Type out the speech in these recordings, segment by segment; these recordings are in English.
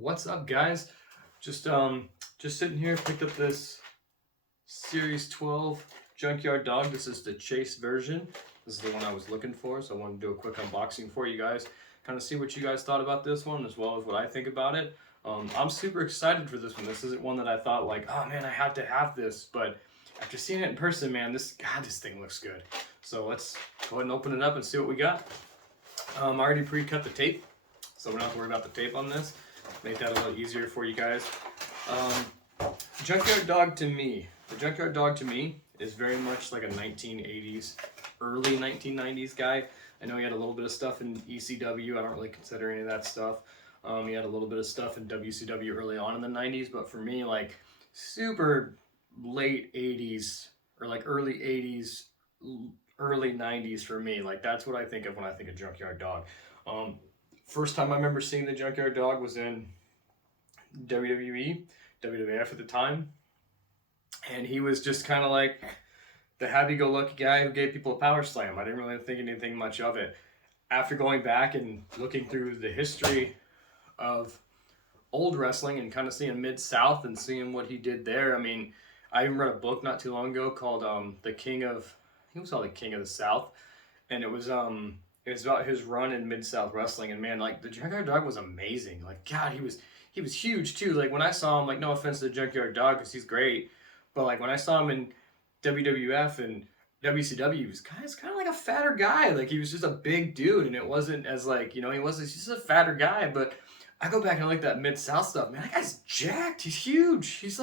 What's up, guys? Just just sitting here, picked up this Series 12 Junkyard Dog. This is the Chase version. This is the one I was looking for, so I wanted to do a quick unboxing for you guys. Kind of see what you guys thought about this one, as well as what I think about it. I'm super excited for this one. This isn't one that I thought like, oh man, I have to have this. But after seeing it in person, man, this thing looks good. So let's go ahead and open it up and see what we got. I already pre-cut the tape, so we don't have to worry about the tape on this. Make that a little easier for you guys. Junkyard Dog to me, the Junkyard Dog to me is very much like a 1980s, early 1990s guy. I know he had a little bit of stuff in ECW. I don't really consider any of that stuff. He had a little bit of stuff in WCW early on in the 90s, but for me, like super late 80s or like early 80s, early 90s for me. Like that's what I think of when I think of Junkyard Dog. First time I remember seeing the Junkyard Dog was in WWE, WWF at the time. And he was just kind of like the happy-go-lucky guy who gave people a power slam. I didn't really think anything much of it. After going back and looking through the history of old wrestling and kind of seeing Mid-South and seeing what he did there, I mean, I even read a book not too long ago called The King of, I think it was called The King of the South. And it was about his run in Mid-South wrestling, and man, like the Junkyard Dog was amazing. Like God, he was huge too. Like when I saw him, like no offense to the Junkyard Dog because he's great, but like when I saw him in WWF and WCW, he was kind of like a fatter guy. Like he was just a big dude, and it wasn't as like he wasn't just a fatter guy. But I go back and look at that Mid-South stuff, man. That guy's jacked. He's huge. He's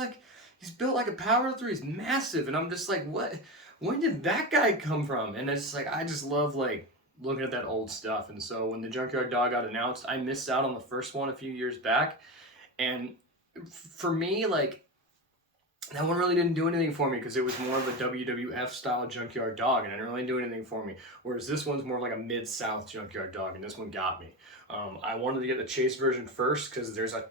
built like a powerlifter. He's massive, and I'm just like, what? When did that guy come from? And it's like I just love like looking at that old stuff. And so when the Junkyard Dog got announced, I missed out on the first one a few years back. And for me, like, that one really didn't do anything for me because it was more of a WWF style Junkyard Dog, and it didn't really do anything for me. Whereas this one's more like a Mid-South Junkyard Dog, and this one got me. I wanted to get the Chase version first because there's a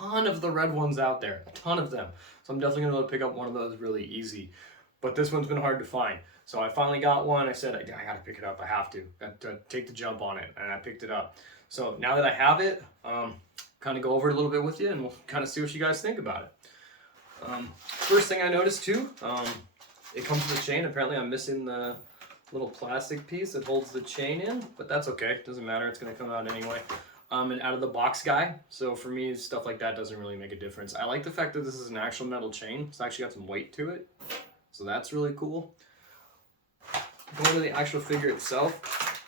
ton of the red ones out there, a ton of them. So I'm definitely going to pick up one of those really easy. But this one's been hard to find. So I finally got one. I said, I got to pick it up. I have to take the jump on it. And I picked it up. So now that I have it, kind of go over it a little bit with you, and we'll kind of see what you guys think about it. First thing I noticed too, it comes with a chain. Apparently I'm missing the little plastic piece that holds the chain in, but that's okay. It doesn't matter. It's going to come out anyway. An out of the box guy. So for me, stuff like that doesn't really make a difference. I like the fact that this is an actual metal chain. It's actually got some weight to it. So that's really cool. Going to the actual figure itself,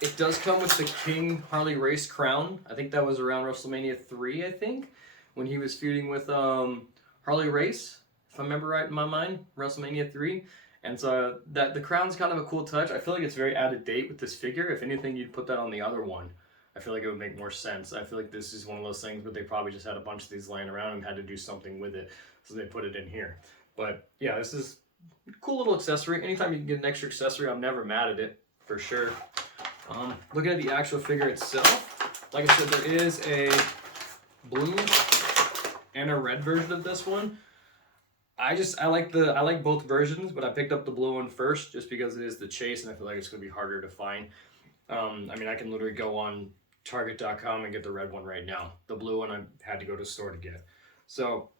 it does come with the King Harley Race crown. I think that was around WrestleMania 3, I think, when he was feuding with Harley Race, if I remember right in my mind, WrestleMania 3. And so that the crown's kind of a cool touch. I feel like it's very out of date with this figure. If anything, you'd put that on the other one. I feel like it would make more sense. I feel like this is one of those things where they probably just had a bunch of these laying around and had to do something with it, so they put it in here. But yeah, this is a cool little accessory. Anytime you can get an extra accessory, I'm never mad at it, for sure. Looking at the actual figure itself, like I said, there is a blue and a red version of this one. I like both versions, but I picked up the blue one first just because it is the Chase, and I feel like it's going to be harder to find. I mean, I can literally go on Target.com and get the red one right now. The blue one I had to go to the store to get. So,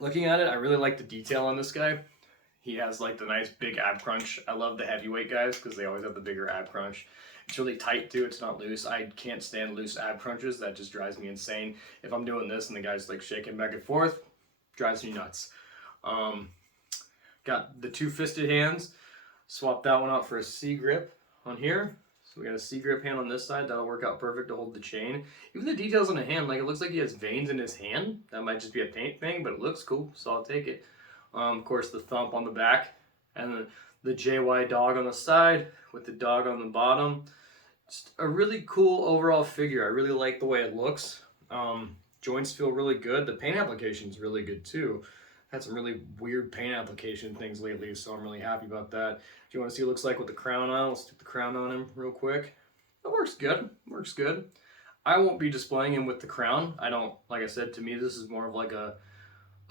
looking at it, I really like the detail on this guy. He has like the nice big ab crunch. I love the heavyweight guys because they always have the bigger ab crunch. It's really tight too. It's not loose. I can't stand loose ab crunches. That just drives me insane. If I'm doing this and the guy's like shaking back and forth, drives me nuts. Got the two fisted hands. Swap that one out for a C grip on here. So we got a C grip hand on this side. That'll work out perfect to hold the chain. Even the details on the hand, like it looks like he has veins in his hand. That might just be a paint thing, but it looks cool, so I'll take it. Of course, the thump on the back, and the JY dog on the side with the dog on the bottom. Just a really cool overall figure. I really like the way it looks. Joints feel really good. The paint application is really good too. I've had some really weird paint application things lately, so I'm really happy about that. If you want to see what it looks like with the crown on, let's stick the crown on him real quick. It works good. Works good. I won't be displaying him with the crown. I don't, like I said, to me this is more of like a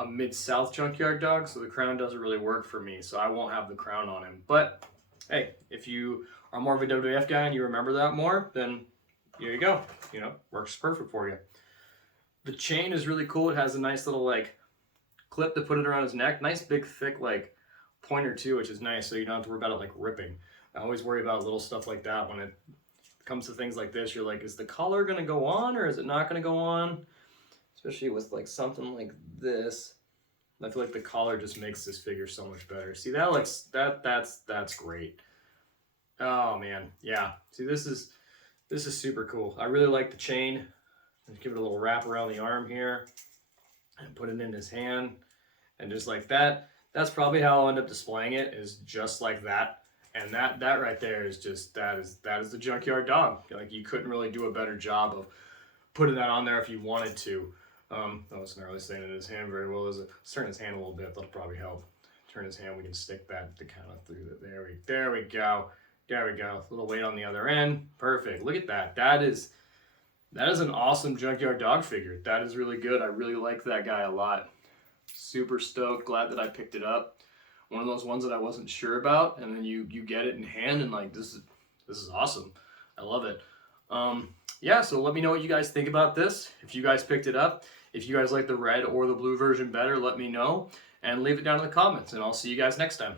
Mid-South Junkyard Dog, so the crown doesn't really work for me, so I won't have the crown on him. But hey, if you are more of a WWF guy and you remember that more, then here you go. Works perfect for you. The chain is really cool. It has a nice little like clip to put it around his neck. Nice big thick like pointer too, which is nice. So you don't have to worry about it like ripping. I always worry about little stuff like that when it comes to things like this. You're like, is the collar gonna go on or is it not gonna go on? Especially with like something like this. I feel like the collar just makes this figure so much better. See, that looks that's great. Oh man, yeah. See, this is super cool. I really like the chain. Let's give it a little wrap around the arm here and put it in his hand. And just like that, that's probably how I'll end up displaying it, is just like that. And that right there is just, that is the Junkyard Dog. Like, you couldn't really do a better job of putting that on there if you wanted to. That wasn't really staying in his hand very well, is it? Let's turn his hand a little bit, that'll probably help. Turn his hand, we can stick that to kind of through the, there we go. There we go. A little weight on the other end. Perfect. Look at that. That is an awesome Junkyard Dog figure. That is really good. I really like that guy a lot. Super stoked. Glad that I picked it up. One of those ones that I wasn't sure about, and then you get it in hand, and like, this is awesome. I love it. Yeah, so let me know what you guys think about this. If you guys picked it up, if you guys like the red or the blue version better, let me know, and leave it down in the comments, and I'll see you guys next time.